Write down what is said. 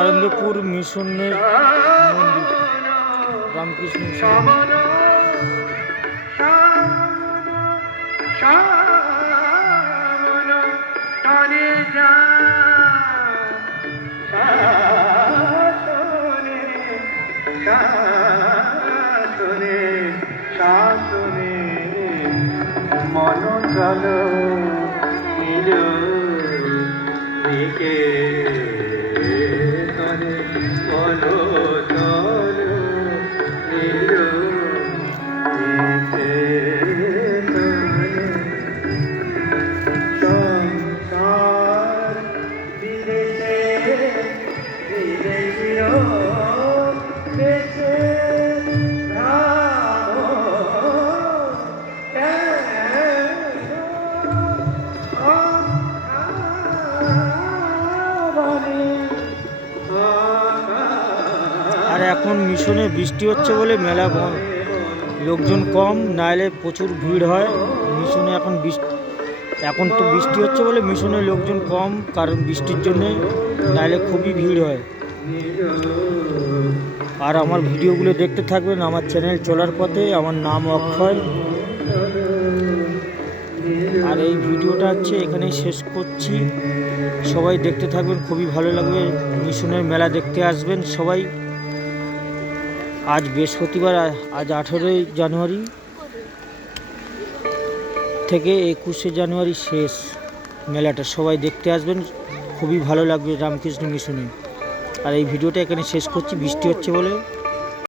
নরেন্দ্রপুর মিশনের মন্দির, রামকৃষ্ণ মিশন। মন চলো মিলো দিকে তরে বলো চলো মিলো দিকে সংসার বিদেশে বিদেশিও দেশে আর এখন মিশনে বৃষ্টি হচ্ছে বলে মেলা লোকজন কম, নাহলে প্রচুর ভিড় হয় মিশনে। এখন তো বৃষ্টি হচ্ছে বলে মিশনে লোকজন কম, কারণ বৃষ্টির জন্যে, নাহলে খুবই ভিড় হয়। আর আমার ভিডিওগুলো দেখতে থাকবেন আমার চ্যানেল চলার পথে। আমার নাম অক্ষয়। আর এই ভিডিওটা হচ্ছে এখানেই শেষ করছি। সবাই দেখতে থাকবেন, খুবই ভালো লাগবে। মিশনের মেলা দেখতে আসবেন সবাই। আজ বৃহস্পতিবার, আজ 18 জানুয়ারি থেকে 21 জানুয়ারি শেষ মেলাটা। সবাই দেখতে আসবেন, খুবই ভালো লাগবে রামকৃষ্ণ মিশনে। আর এই ভিডিওটা এখানে শেষ করছি, বৃষ্টি হচ্ছে বলে।